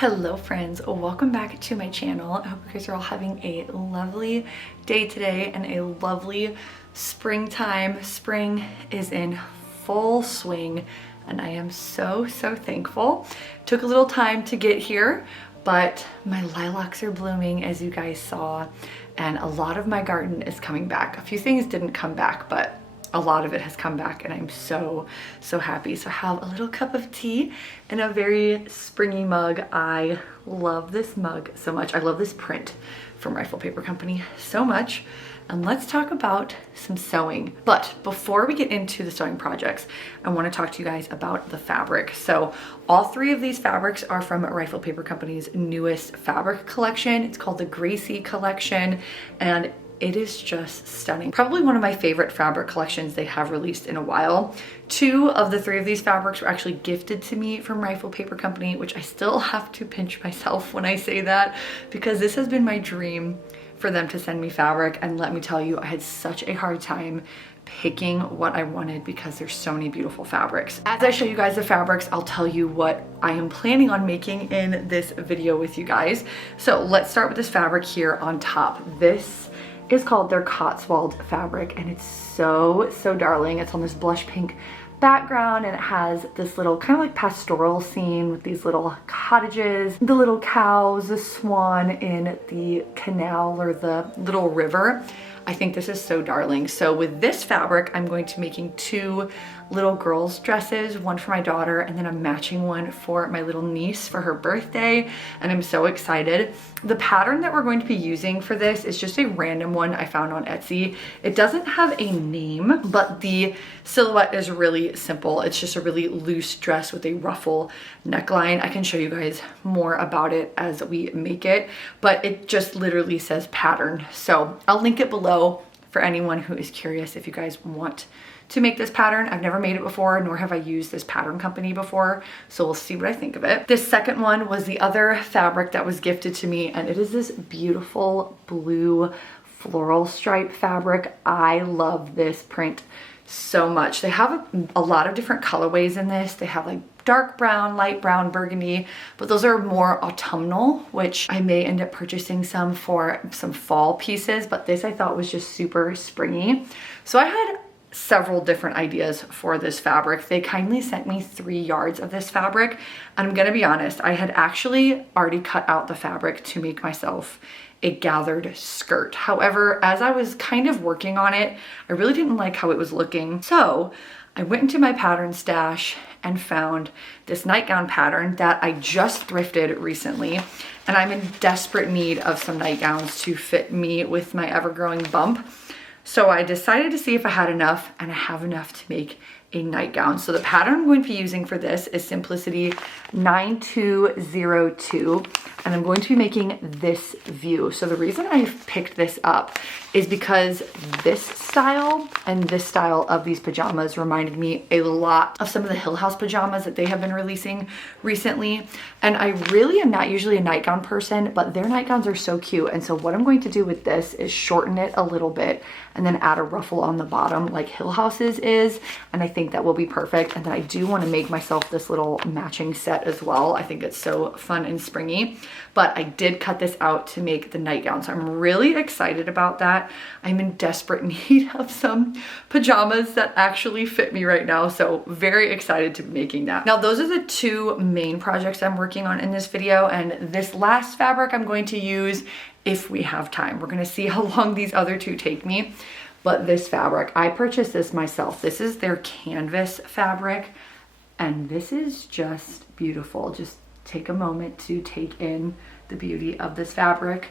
Hello friends, welcome back to my channel. I hope you guys are all having a lovely day today and a lovely springtime. Spring is in full swing and I am so thankful. Took a little time to get here, but my lilacs are blooming as you guys saw, and a lot of my garden is coming back. A few things didn't come back, but a lot of it has come back and I'm so happy. So I have a little cup of tea in a very springy mug. I love this mug so much. I love this print from Rifle Paper Company so much. And let's talk about some sewing. But before we get into the sewing projects, I want to talk to you guys about the fabric. So all three of these fabrics are from Rifle Paper Company's newest fabric collection. It's called the Gracie collection, and it is just stunning. Probably one of my favorite fabric collections they have released in a while. Two of the three of these fabrics were actually gifted to me from Rifle Paper Company, which I still have to pinch myself when I say that, because this has been my dream for them to send me fabric. And let me tell you, I had such a hard time picking what I wanted because there's so many beautiful fabrics. As I show you guys the fabrics, I'll tell you what I am planning on making in this video with you guys. So let's start with this fabric here on top. This is called their Cotswold fabric and it's so darling. It's on this blush pink background and it has this little kind of like pastoral scene with these little cottages, the little cows, the swan in the canal or the little river. I think this is so darling. So with this fabric, I'm going to be making two little girls dresses, one for my daughter and then a matching one for my little niece for her birthday. And I'm so excited. The pattern that we're going to be using for this is just a random one I found on Etsy. It doesn't have a name, but the silhouette is really simple. It's just a really loose dress with a ruffle neckline. I can show you guys more about it as we make it, but it just literally says pattern. So I'll link it below for anyone who is curious if you guys want to make this pattern. I've never made it before, nor have I used this pattern company before, so we'll see what I think of it. This second one was the other fabric that was gifted to me, and it is this beautiful blue floral stripe fabric. I love this print so much. They have a lot of different colorways in this. They have like dark brown, light brown, burgundy, but those are more autumnal, which I may end up purchasing some for some fall pieces, but this I thought was just super springy. So I had several different ideas for this fabric. They kindly sent me 3 yards of this fabric, and I'm gonna be honest, I had actually already cut out the fabric to make myself a gathered skirt. However, as I was kind of working on it, I really didn't like how it was looking. So I went into my pattern stash and found this nightgown pattern that I just thrifted recently, and I'm in desperate need of some nightgowns to fit me with my ever-growing bump. So I decided to see if I had enough, and I have enough to make a nightgown. So the pattern I'm going to be using for this is Simplicity 9202, and I'm going to be making this view. So the reason I picked this up is because this style and this style of these pajamas reminded me a lot of some of the Hill House pajamas that they have been releasing recently. And I really am not usually a nightgown person, but their nightgowns are so cute. And so what I'm going to do with this is shorten it a little bit and then add a ruffle on the bottom like Hill House's is. And I think that will be perfect. And then I do want to make myself this little matching set as well. I think it's so fun and springy, but I did cut this out to make the nightgown. So I'm really excited about that. I'm in desperate need of some pajamas that actually fit me right now. So very excited to be making that. Now, those are the two main projects I'm working on in this video. And this last fabric I'm going to use if we have time. We're gonna see how long these other two take me. But this fabric, I purchased this myself. This is their canvas fabric, and this is just beautiful. Just take a moment to take in the beauty of this fabric.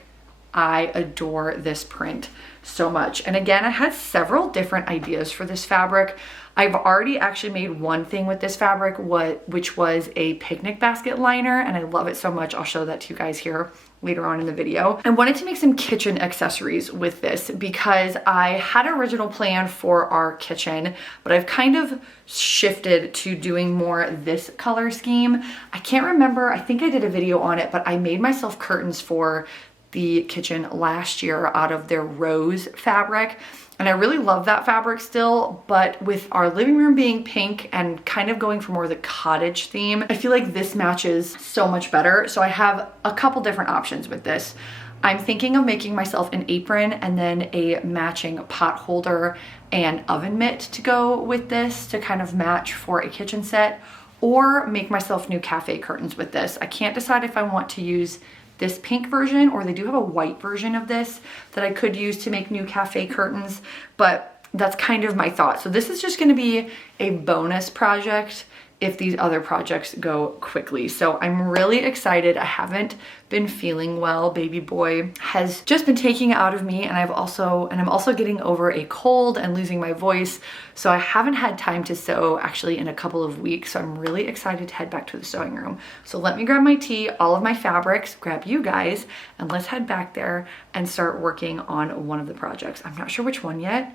I adore this print so much. And again, I had several different ideas for this fabric. I've already actually made one thing with this fabric, which was a picnic basket liner, and I love it so much. I'll show that to you guys here later on in the video. I wanted to make some kitchen accessories with this because I had an original plan for our kitchen, but I've kind of shifted to doing more this color scheme. I can't remember, I think I did a video on it, but I made myself curtains for the kitchen last year out of their rose fabric. And I really love that fabric still, but with our living room being pink and kind of going for more of the cottage theme, I feel like this matches so much better. So I have a couple different options with this. I'm thinking of making myself an apron and then a matching pot holder and oven mitt to go with this to kind of match for a kitchen set, or make myself new cafe curtains with this. I can't decide if I want to use this pink version, or they do have a white version of this that I could use to make new cafe curtains, but that's kind of my thought. So this is just gonna be a bonus project if these other projects go quickly. So I'm really excited. I haven't been feeling well. Baby boy has just been taking it out of me, and I'm also getting over a cold and losing my voice. So I haven't had time to sew actually in a couple of weeks. So I'm really excited to head back to the sewing room. So let me grab my tea, all of my fabrics, grab you guys, and let's head back there and start working on one of the projects. I'm not sure which one yet.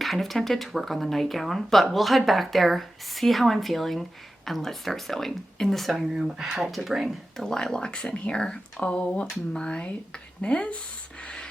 Kind of tempted to work on the nightgown, but we'll head back there, see how I'm feeling, and let's start sewing. In the sewing room, I had to bring the lilacs in here. Oh my goodness.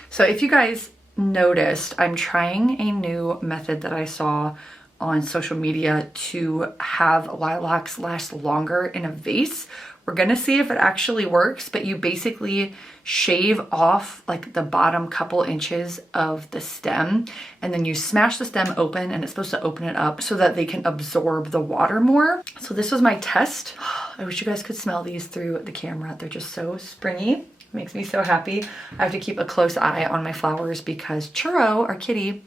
So if you guys noticed, I'm trying a new method that I saw on social media to have lilacs last longer in a vase. We're gonna see if it actually works, but you basically shave off like the bottom couple inches of the stem, and then you smash the stem open, and it's supposed to open it up so that they can absorb the water more. So this was my test. I wish you guys could smell these through the camera. They're just so springy. Makes me so happy. I have to keep a close eye on my flowers because Churro, our kitty,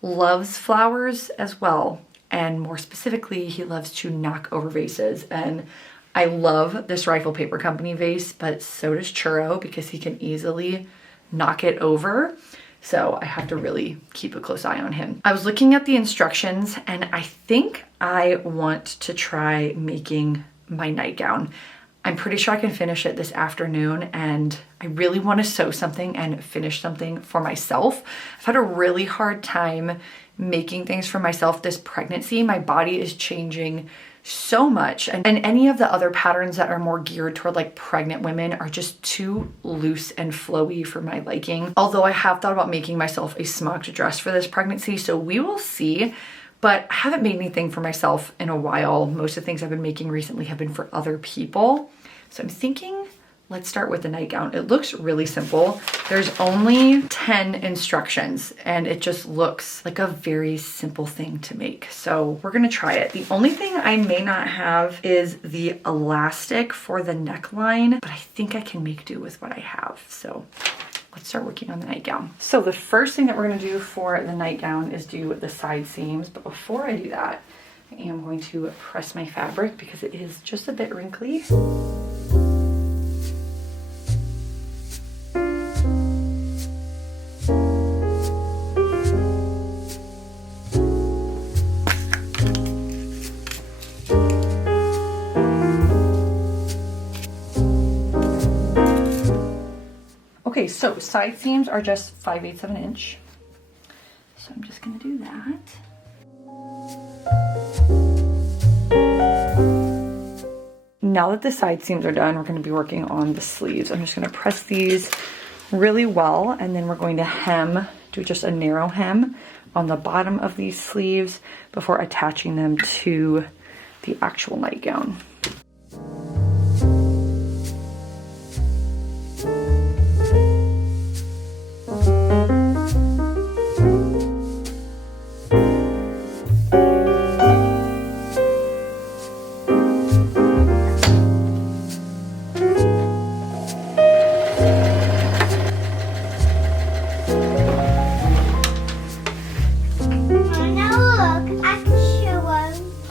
loves flowers as well. And more specifically, he loves to knock over vases. And I love this Rifle Paper Company vase, but so does Churro because he can easily knock it over. So I have to really keep a close eye on him. I was looking at the instructions, and I think I want to try making my nightgown. I'm pretty sure I can finish it this afternoon, and I really want to sew something and finish something for myself. I've had a really hard time making things for myself this pregnancy. My body is changing so much, and any of the other patterns that are more geared toward like pregnant women are just too loose and flowy for my liking. Although I have thought about making myself a smocked dress for this pregnancy, so we will see. But I haven't made anything for myself in a while. Most of the things I've been making recently have been for other people. So I'm thinking, let's start with the nightgown. It looks really simple. There's only 10 instructions, and it just looks like a very simple thing to make. So we're gonna try it. The only thing I may not have is the elastic for the neckline, but I think I can make do with what I have. So let's start working on the nightgown. So the first thing that we're gonna do for the nightgown is do the side seams. But before I do that, I am going to press my fabric because it is just a bit wrinkly. Okay, so side seams are just 5/8 of an inch. So I'm just gonna do that. Now that the side seams are done, we're gonna be working on the sleeves. I'm just gonna press these really well, and then we're going to hem, do just a narrow hem on the bottom of these sleeves before attaching them to the actual nightgown.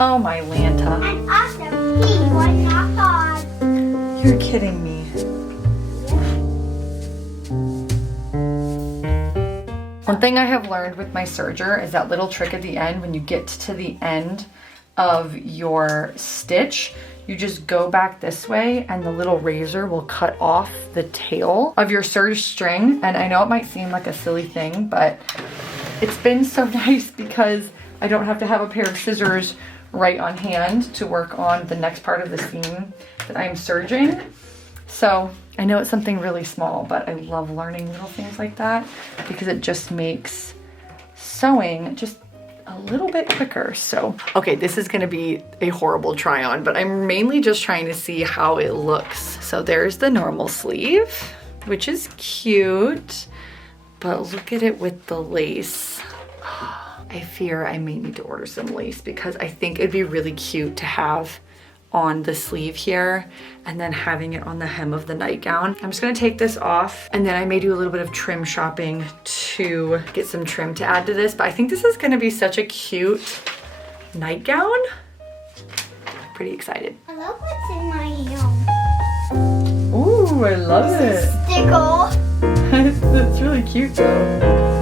Oh my Lanta. And also, he was not hard. You're kidding me. One thing I have learned with my serger is that little trick at the end. When you get to the end of your stitch, you just go back this way and the little razor will cut off the tail of your serge string. And I know it might seem like a silly thing, but it's been so nice because I don't have to have a pair of scissors right on hand to work on the next part of the seam that I'm serging. So I know it's something really small, but I love learning little things like that because it just makes sewing just a little bit quicker. So, okay, this is gonna be a horrible try on, but I'm mainly just trying to see how it looks. So there's the normal sleeve, which is cute, but look at it with the lace. I fear I may need to order some lace because I think it'd be really cute to have on the sleeve here and then having it on the hem of the nightgown. I'm just gonna take this off and then I may do a little bit of trim shopping to get some trim to add to this, but I think this is gonna be such a cute nightgown. I'm pretty excited. I love what's in my hand. Ooh, I love it. Stickle. It's really cute though.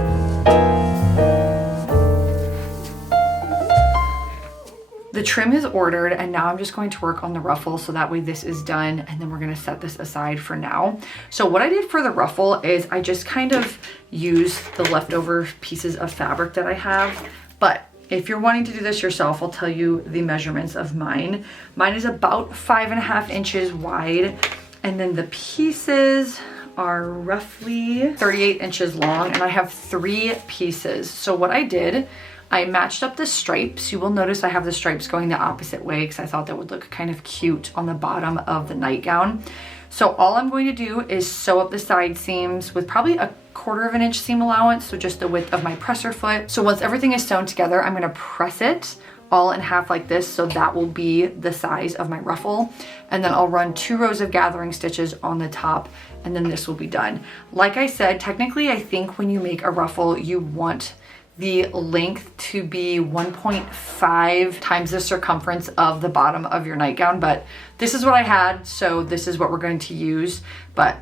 The trim is ordered and now I'm just going to work on the ruffle so that way this is done and then we're gonna set this aside for now. So what I did for the ruffle is I just kind of used the leftover pieces of fabric that I have, but if you're wanting to do this yourself, I'll tell you the measurements of mine. Mine is about 5.5 inches wide and then the pieces are roughly 38 inches long and I have 3 pieces. So what I did, I matched up the stripes. You will notice I have the stripes going the opposite way because I thought that would look kind of cute on the bottom of the nightgown. So all I'm going to do is sew up the side seams with probably a 1/4 inch seam allowance, so just the width of my presser foot. So once everything is sewn together, I'm gonna press it all in half like this, so that will be the size of my ruffle. And then I'll run 2 rows of gathering stitches on the top, and then this will be done. Like I said, technically I think when you make a ruffle, you want the length to be 1.5 times the circumference of the bottom of your nightgown, but this is what I had, so this is what we're going to use. But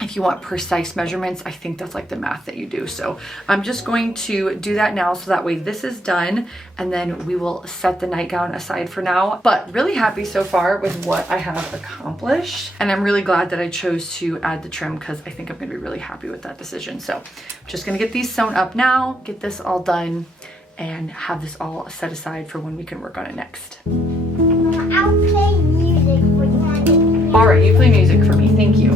if you want precise measurements, I think that's like the math that you do. So I'm just going to do that now so that way this is done and then we will set the nightgown aside for now. But really happy so far with what I have accomplished. And I'm really glad that I chose to add the trim because I think I'm gonna be really happy with that decision. So I'm just gonna get these sewn up now, get this all done and have this all set aside for when we can work on it next. I'll play music for you. All right, you play music for me, thank you.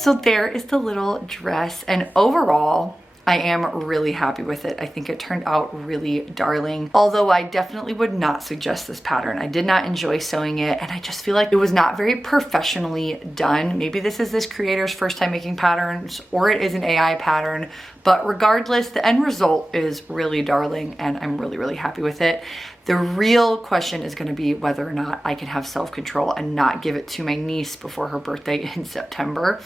So there is the little dress, and overall, I am really happy with it. I think it turned out really darling. Although I definitely would not suggest this pattern. I did not enjoy sewing it, and I just feel like it was not very professionally done. Maybe this is this creator's first time making patterns, or it is an AI pattern, but regardless, the end result is really darling, and I'm really, really happy with it. The real question is gonna be whether or not I can have self-control and not give it to my niece before her birthday in September.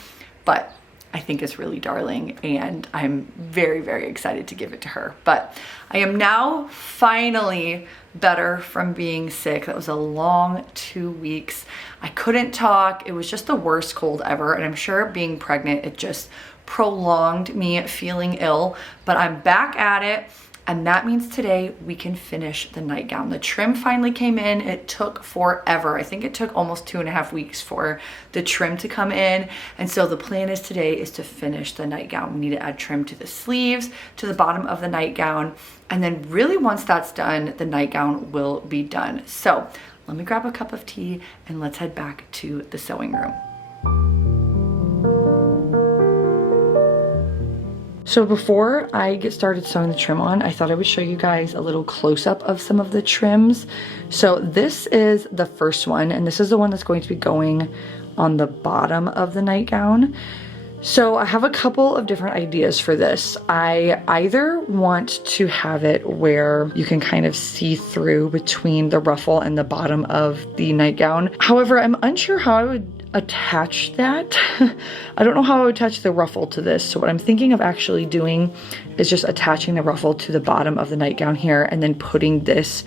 But I think it's really darling, and I'm very, very excited to give it to her. But I am now finally better from being sick. That was a long 2 weeks. I couldn't talk. It was just the worst cold ever, and I'm sure being pregnant, it just prolonged me feeling ill. But I'm back at it. And that means today we can finish the nightgown. The trim finally came in. It took forever. I think it took almost 2.5 weeks for the trim to come in. And so the plan is today is to finish the nightgown. We need to add trim to the sleeves, to the bottom of the nightgown. And then really once that's done, the nightgown will be done. So let me grab a cup of tea and let's head back to the sewing room. So before I get started sewing the trim on, I thought I would show you guys a little close-up of some of the trims. So this is the first one, and this is the one that's going to be going on the bottom of the nightgown. So I have a couple of different ideas for this. I either want to have it where you can kind of see through between the ruffle and the bottom of the nightgown. However, I'm unsure how I would attach that. I don't know how I would attach the ruffle to this. So what I'm thinking of actually doing is just attaching the ruffle to the bottom of the nightgown here and then putting this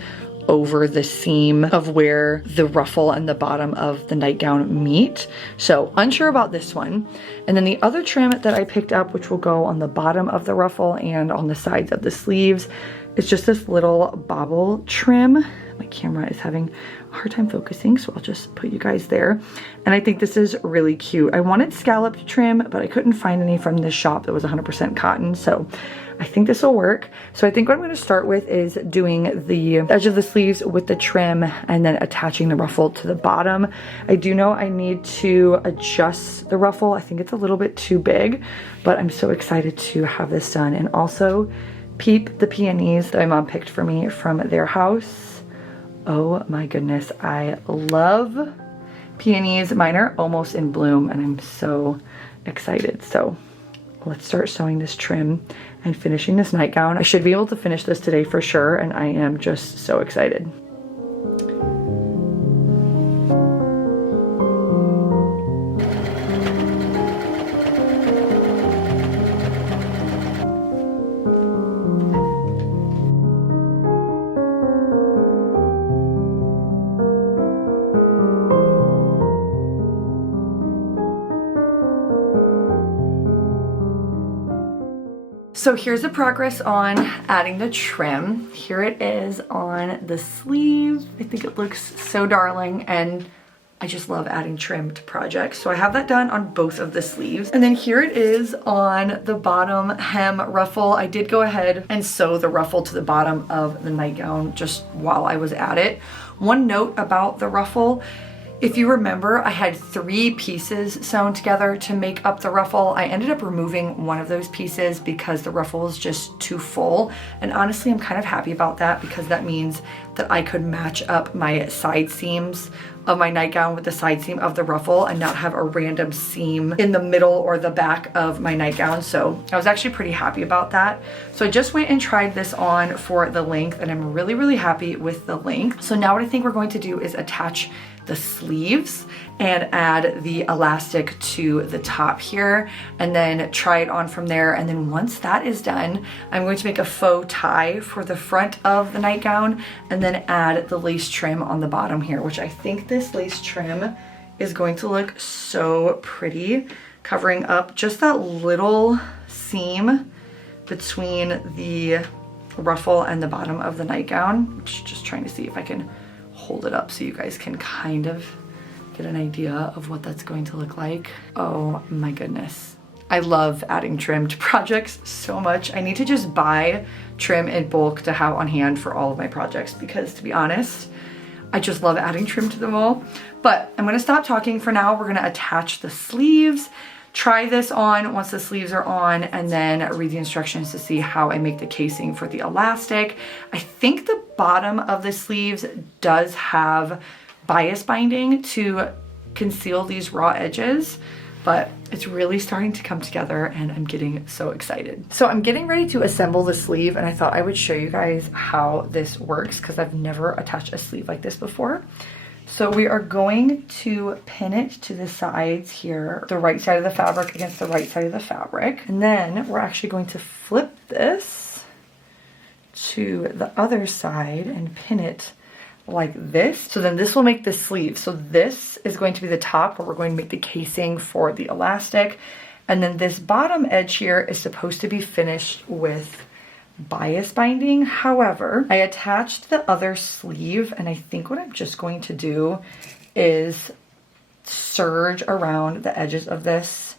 over the seam of where the ruffle and the bottom of the nightgown meet. So unsure about this one. And then the other trim that I picked up, which will go on the bottom of the ruffle and on the sides of the sleeves, is just this little bobble trim. My camera is having a hard time focusing, so I'll just put you guys there. And I think this is really cute. I wanted scalloped trim, but I couldn't find any from this shop that was 100% cotton, so I think this will work. So I think what I'm going to start with is doing the edge of the sleeves with the trim and then attaching the ruffle to the bottom. I do know I need to adjust the ruffle. I think it's a little bit too big, but I'm so excited to have this done. And also peep the peonies that my mom picked for me from their house. Oh my goodness, I love peonies. Mine are almost in bloom and I'm so excited. So let's start sewing this trim and finishing this nightgown. I should be able to finish this today for sure, and I am just so excited. So here's the progress on adding the trim. Here it is on the sleeve. I think it looks so darling, and I just love adding trim to projects. So I have that done on both of the sleeves. And then here it is on the bottom hem ruffle. I did go ahead and sew the ruffle to the bottom of the nightgown just while I was at it. One note about the ruffle: if you remember, I had 3 pieces sewn together to make up the ruffle. I ended up removing one of those pieces because the ruffle was just too full. And honestly, I'm kind of happy about that because that means that I could match up my side seams of my nightgown with the side seam of the ruffle and not have a random seam in the middle or the back of my nightgown. So I was actually pretty happy about that. So I just went and tried this on for the length, and I'm really, really happy with the length. So now what I think we're going to do is attach the sleeves and add the elastic to the top here and then try it on from there. And then once that is done, I'm going to make a faux tie for the front of the nightgown and then add the lace trim on the bottom here, which I think this lace trim is going to look so pretty, covering up just that little seam between the ruffle and the bottom of the nightgown. Just trying to see if I can hold it up so you guys can kind of get an idea of what that's going to look like. Oh my goodness. I love adding trim to projects so much. I need to just buy trim in bulk to have on hand for all of my projects because, to be honest, I just love adding trim to them all. But I'm gonna stop talking for now. We're gonna attach the sleeves, try this on once the sleeves are on, and then read the instructions to see how I make the casing for the elastic. I think the bottom of the sleeves does have bias binding to conceal these raw edges, but it's really starting to come together and I'm getting so excited. So I'm getting ready to assemble the sleeve, and I thought I would show you guys how this works because I've never attached a sleeve like this before. So we are going to pin it to the sides here, the right side of the fabric against the right side of the fabric. And then we're actually going to flip this to the other side and pin it like this. So then this will make the sleeve. So this is going to be the top where we're going to make the casing for the elastic. And then this bottom edge here is supposed to be finished with bias binding. However, I attached the other sleeve, and I think what I'm just going to do is serge around the edges of this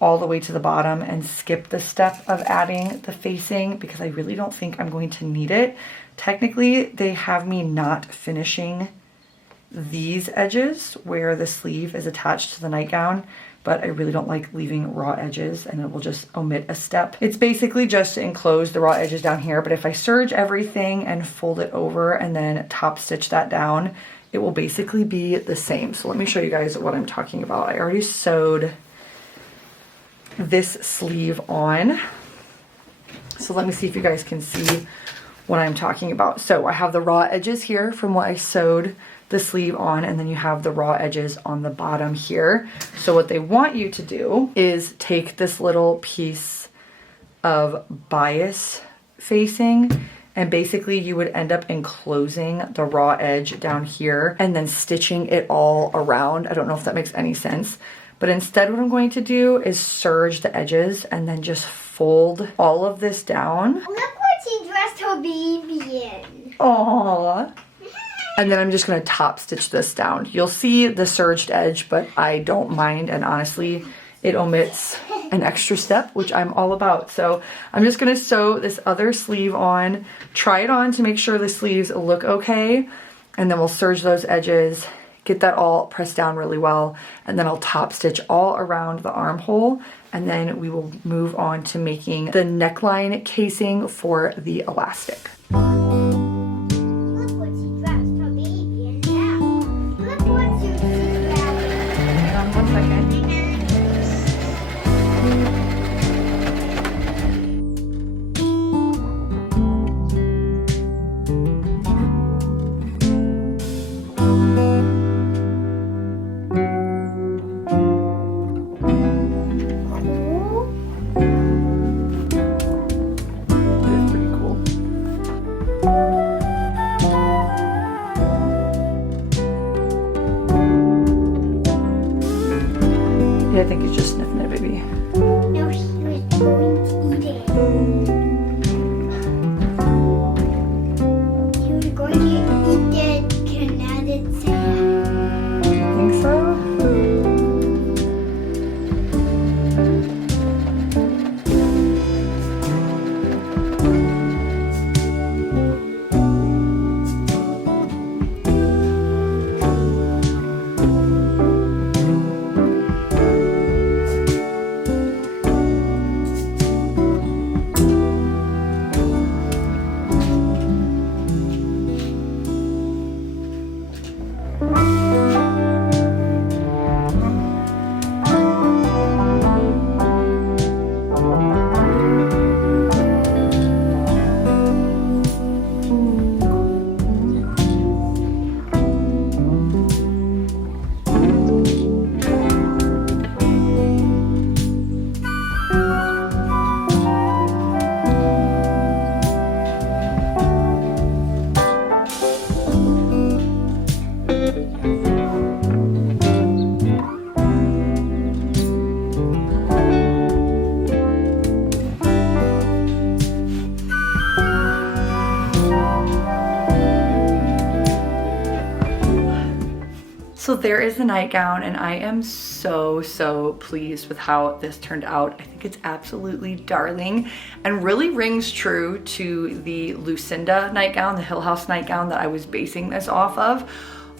all the way to the bottom and skip the step of adding the facing because I really don't think I'm going to need it. Technically, they have me not finishing these edges where the sleeve is attached to the nightgown, but I really don't like leaving raw edges, and it will just omit a step. It's basically just to enclose the raw edges down here, but if I serge everything and fold it over and then top stitch that down, it will basically be the same. So let me show you guys what I'm talking about. I already sewed this sleeve on. So let me see if you guys can see what I'm talking about. So I have the raw edges here from what I sewed the sleeve on, and then you have the raw edges on the bottom here. So what they want you to do is take this little piece of bias facing, and basically you would end up enclosing the raw edge down here and then stitching it all around. I don't know if that makes any sense. But instead what I'm going to do is serge the edges and then just fold all of this down. Look what she dressed her baby in. Aww. And then I'm just going to top stitch this down. You'll see the serged edge, but I don't mind. And honestly, it omits an extra step, which I'm all about. So I'm just going to sew this other sleeve on, try it on to make sure the sleeves look okay. And then we'll serge those edges, get that all pressed down really well, and then I'll top stitch all around the armhole, and then we will move on to making the neckline casing for the elastic. Look what she dressed her baby in now. Look what she dressed. Hang on 1 second. I think he's just sniffing it, baby. No, he was going to eat it. He was going to eat the Canadian sand. Think so? So there is the nightgown, and I am so pleased with how this turned out. I think it's absolutely darling and really rings true to the Lucinda nightgown, the Hill House nightgown that I was basing this off of.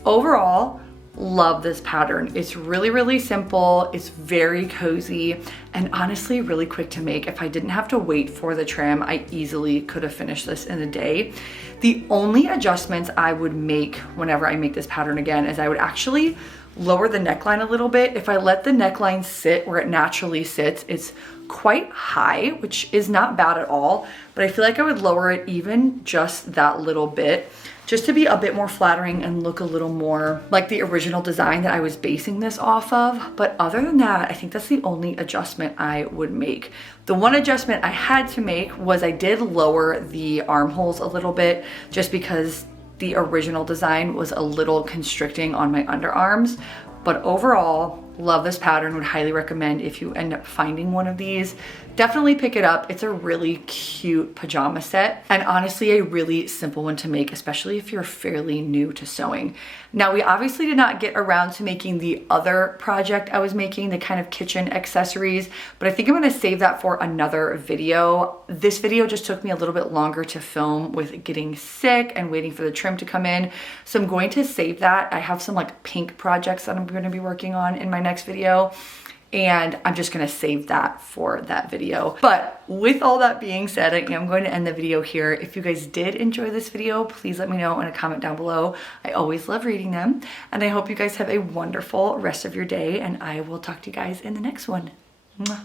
Overall, love this pattern. It's really, really simple. It's very cozy and honestly really quick to make. If I didn't have to wait for the trim, I easily could have finished this in a day. The only adjustments I would make whenever I make this pattern again is I would actually lower the neckline a little bit. If I let the neckline sit where it naturally sits, it's quite high, which is not bad at all, but I feel like I would lower it even just that little bit, just to be a bit more flattering and look a little more like the original design that I was basing this off of. But other than that, I think that's the only adjustment I would make. The one adjustment I had to make was I did lower the armholes a little bit, just because the original design was a little constricting on my underarms. But overall, love this pattern, would highly recommend if you end up finding one of these. Definitely pick it up. It's a really cute pajama set and honestly a really simple one to make, especially if you're fairly new to sewing. Now, we obviously did not get around to making the other project I was making, the kind of kitchen accessories, but I think I'm gonna save that for another video. This video just took me a little bit longer to film with getting sick and waiting for the trim to come in. So I'm going to save that. I have some like pink projects that I'm gonna be working on in my next video, and I'm just gonna save that for that video. But with all that being said, I am going to end the video here. If you guys did enjoy this video, please let me know in a comment down below. I always love reading them, and I hope you guys have a wonderful rest of your day, and I will talk to you guys in the next one. Mwah.